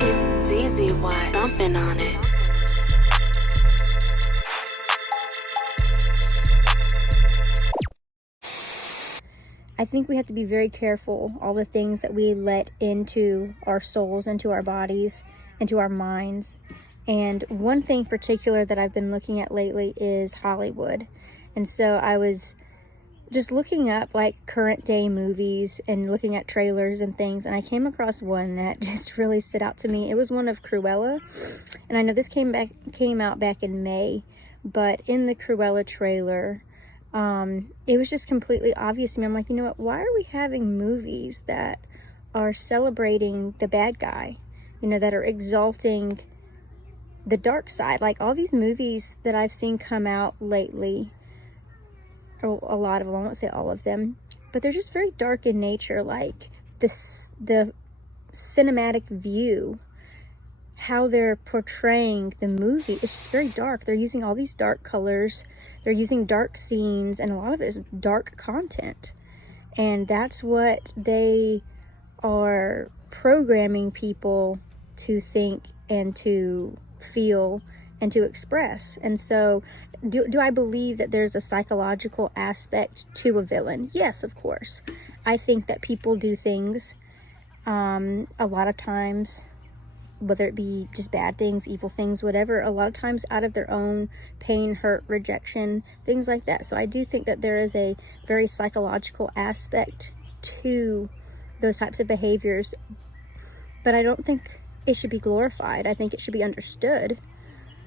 It's easy, why thumping on it. I think we have to be very careful, all the things that we let into our souls, into our bodies, into our minds. And one thing in particular that I've been looking at lately is Hollywood. And so I was just looking up like current day movies and looking at trailers and things, and I came across one that just really stood out to me. It was one of Cruella, and I know this came out back in May, but in the Cruella trailer, it was just completely obvious to me. I'm like, you know what, why are we having movies that are celebrating the bad guy, you know, that are exalting the dark side? Like all these movies that I've seen come out lately, a lot of them, I won't say all of them, but they're just very dark in nature. Like the cinematic view, how they're portraying the movie, it's just very dark. They're using all these dark colors, they're using dark scenes, and a lot of it is dark content. And that's what they are programming people to think and to feel and to express. And so do I believe that there's a psychological aspect to a villain? Yes, of course. I think that people do things a lot of times, whether it be just bad things, evil things, whatever, a lot of times out of their own pain, hurt, rejection, things like that. So I do think that there is a very psychological aspect to those types of behaviors, but I don't think it should be glorified. I think it should be understood,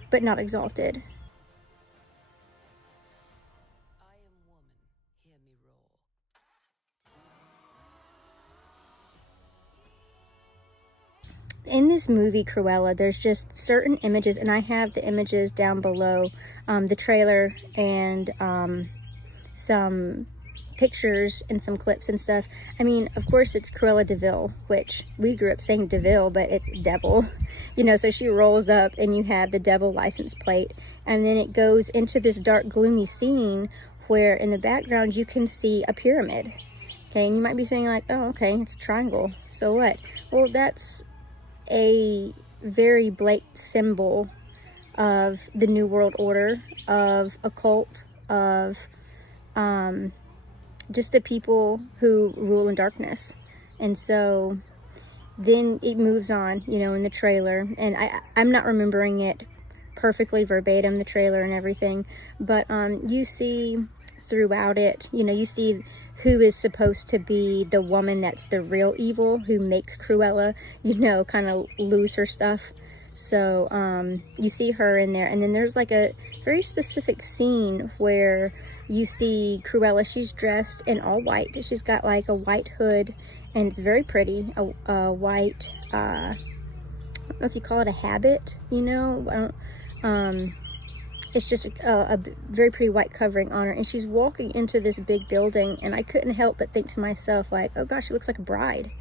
but not exalted. In this movie Cruella, there's just certain images, and I have the images down below, the trailer and some pictures and some clips and stuff. I mean, of course it's Cruella DeVille, which we grew up saying DeVille, but it's devil, you know. So she rolls up and you have the devil license plate, and then it goes into this dark gloomy scene where in the background you can see a pyramid. Okay, and you might be saying like, oh, okay, it's a triangle, so what? Well, that's a very blatant symbol of the New World Order, of a cult, of just the people who rule in darkness. And so then it moves on, you know, in the trailer, and I'm not remembering it perfectly verbatim, the trailer and everything, but you see throughout it, you know, you see who is supposed to be the woman that's the real evil, who makes Cruella, you know, kind of lose her stuff. So you see her in there, and then there's like a very specific scene where you see Cruella. She's dressed in all white. She's got like a white hood, and it's very pretty, a white, I don't know if you call it a habit, you know, it's just a very pretty white covering on her, and she's walking into this big building, and I couldn't help but think to myself, like, oh gosh, she looks like a bride,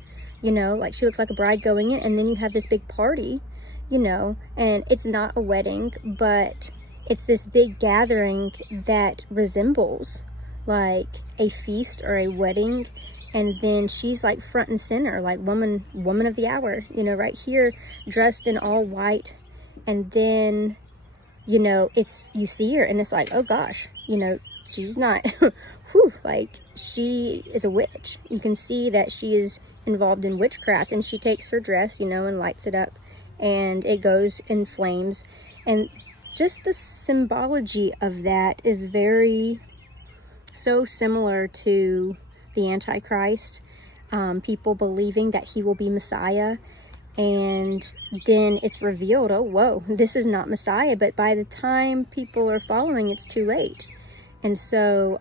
you know, like she looks like a bride going in. And then you have this big party, you know, and it's not a wedding, but it's this big gathering that resembles like a feast or a wedding. And then she's like front and center, like woman of the hour, you know, right here, dressed in all white. And then, you know, you see her and it's like, oh gosh, you know, she's not, whew, like she is a witch. You can see that she is involved in witchcraft, and she takes her dress, you know, and lights it up, and it goes in flames. And just the symbology of that is so similar to the Antichrist, people believing that he will be Messiah, and then it's revealed, oh whoa, this is not Messiah. But by the time people are following, it's too late. And so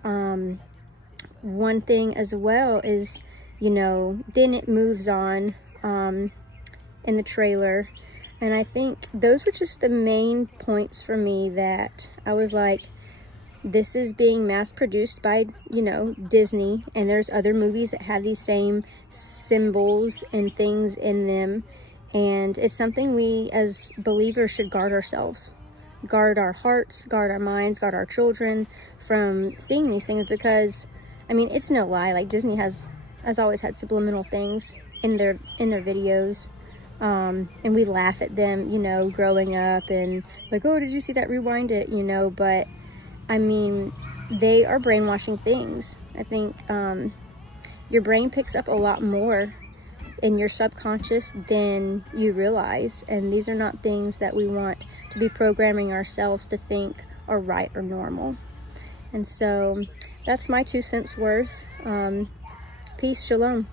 one thing as well is, you know, then it moves on in the trailer, and I think those were just the main points for me that I was like, this is being mass produced by, you know, Disney, and there's other movies that have these same symbols and things in them. And it's something we as believers should guard ourselves, guard our hearts, guard our minds, guard our children from seeing these things. Because, I mean, it's no lie, like Disney has has always had subliminal things in their videos. And we laugh at them, you know, growing up and like, oh, did you see that? Rewind it, you know. But I mean, they are brainwashing things. I think your brain picks up a lot more in your subconscious than you realize. And these are not things that we want to be programming ourselves to think are right or normal. And so that's my 2 cents worth. Peace, shalom.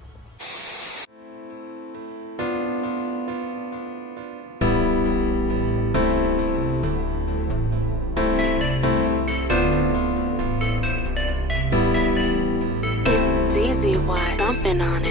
It's easy, why? Something on it.